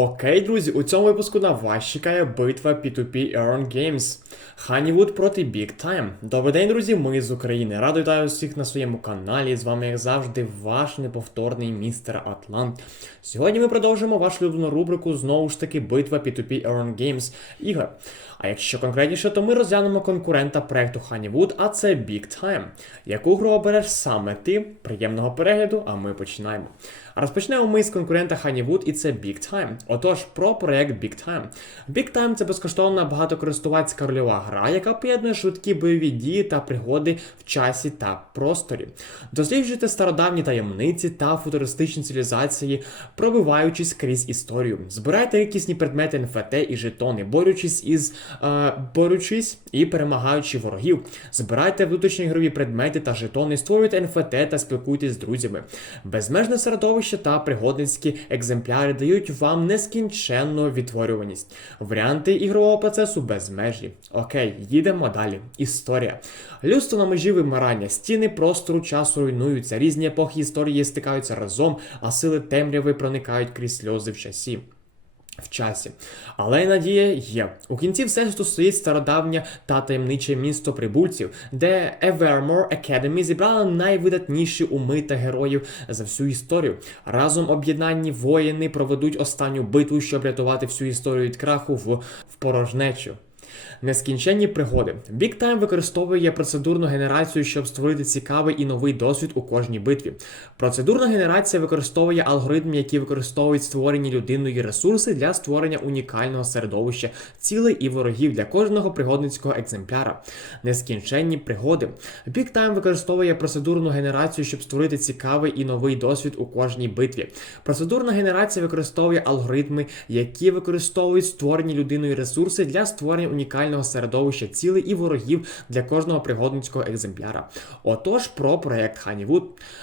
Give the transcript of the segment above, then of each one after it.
Окей, друзі, у цьому випуску на вас чекає битва P2P Earn Games. Honeywood проти Big Time. Добрий день, друзі, ми з України. Радо вітаю всіх на своєму каналі. З вами, як завжди, ваш неповторний містер Атлант. Сьогодні ми продовжимо вашу улюблену рубрику знову ж таки битва P2P Earn Games ігор. А якщо конкретніше, то ми розглянемо конкурента проекту Honeywood, а це Big Time. Яку гру обереш саме ти? Приємного перегляду, а ми починаємо. Розпочнемо ми з конкурента Honeywood, і це Big Time. Отож, про проект Big Time. Big Time це безкоштовна багатокористувацька рольова гра, яка поєднує швидкі бойові дії та пригоди в часі та просторі. Досліджуйте стародавні таємниці та футуристичні цивілізації, пробиваючись крізь історію. Збирайте рідкісні предмети НФТ і жетони, борючись із е, борючись і перемагаючи ворогів. Збирайте внутрішні ігрові предмети та жетони, створюйте НФТ та спілкуйтесь з друзями. Безмежне середовище та пригодницькі екземпляри дають вам нескінченну відтворюваність. Варіанти ігрового процесу безмежні. Окей, їдемо далі. Історія. Людство на межі вимирання, стіни простору часу руйнуються, різні епохи історії стикаються разом, а сили темряви проникають крізь сльози в часі. В часі. Але й надія є. У кінці всесвіту стоїть стародавнє та таємниче місто прибульців, де Evermore Academy зібрала найвидатніші уми та героїв за всю історію. Разом об'єднані воїни проведуть останню битву, щоб рятувати всю історію від краху в, в порожнечу. Нескінченні пригоди. Big Time використовує процедурну генерацію, щоб створити цікавий і новий досвід у кожній битві. Процедурна генерація використовує алгоритм, які використовують створені людиною ресурси для створення унікального середовища, цілей і ворогів для кожного пригодницького екземпляра. Нескінченні пригоди. Big Time використовує процедурну генерацію, щоб створити цікавий і новий досвід у кожній битві. Процедурна генерація використовує алгоритми, які використовують створені людиною ресурси для створення унікального середовища цілей і ворогів для кожного пригодницького екземпляра. Отож, про проект.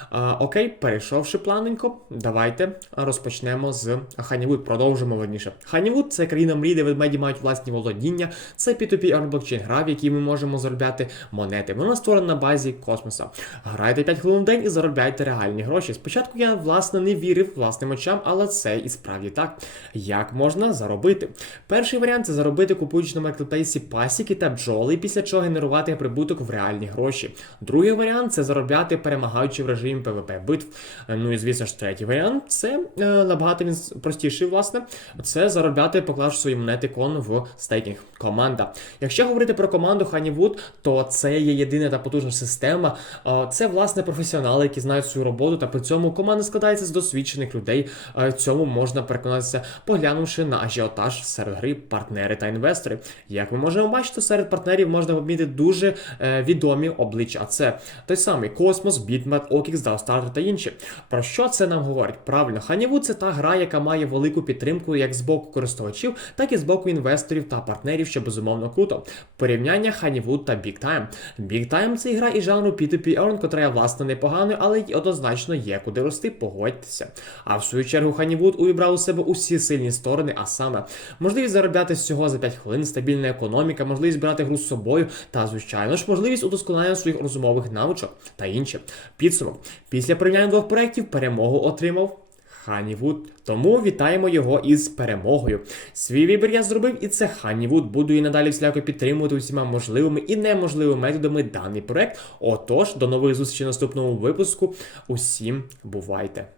А, окей, перейшовши плавненько, давайте розпочнемо з Honeywood. Продовжимо верніше. Honeywood – це країна мрій, де ведмеді мають власні володіння. Це P2P блокчейн гра, в якій ми можемо заробляти монети. Вона створена на базі космоса. Грайте 5 хвилин в день і заробляйте реальні гроші. Спочатку я власне не вірив власним очам, але це і справді так. Як можна заробити? Перший варіант це заробити купуючи на маркетплейсі пасіки та бджоли, після чого генерувати прибуток в реальні гроші. Другий варіант це заробляти, перемагаючи в режимі PvP битв. Ну і звісно ж, третій варіант це е, набагато він простіший, власне. Це заробляти, поклавши свої монети кон в стейкінг. Команда. Якщо говорити про команду Honeywood, то це є єдина та потужна система. Е, Це власне професіонали, які знають свою роботу, та при цьому команда складається з досвідчених людей. Е, Цьому можна переконатися, поглянувши на ажіотаж серед гри, партнери та інвестори. Як ми можемо бачити, серед партнерів можна помітити дуже е, відомі обличчя. А це той самий Космос, Бітмет, Окікс, Даустартер та інші. Про що це нам говорить? Правильно, Honeywood – це та гра, яка має велику підтримку як з боку користувачів, так і з боку інвесторів та партнерів, що безумовно круто. Порівняння Honeywood та Big Time. Big Time – це ігра із жанру P2P Earn, котра є власне непоганою, але й однозначно є куди рости, погодьтеся. А в свою чергу Honeywood увібрав у себе усі сильні сторони, а саме можливість заробляти всього за 5 хвилин, стабільна економіка, можливість брати гру з собою та, звичайно ж, можливість удосконалення своїх розумових навичок та інше. Підсумок. Після порівняння двох проєктів перемогу отримав. Ханівуд. Тому вітаємо його із перемогою. Свій вибір я зробив, і це Ханівуд. Буду і надалі всіляко підтримувати усіма можливими і неможливими методами даний проект. Отож, до нових зустрічей наступному випуску. Усім бувайте!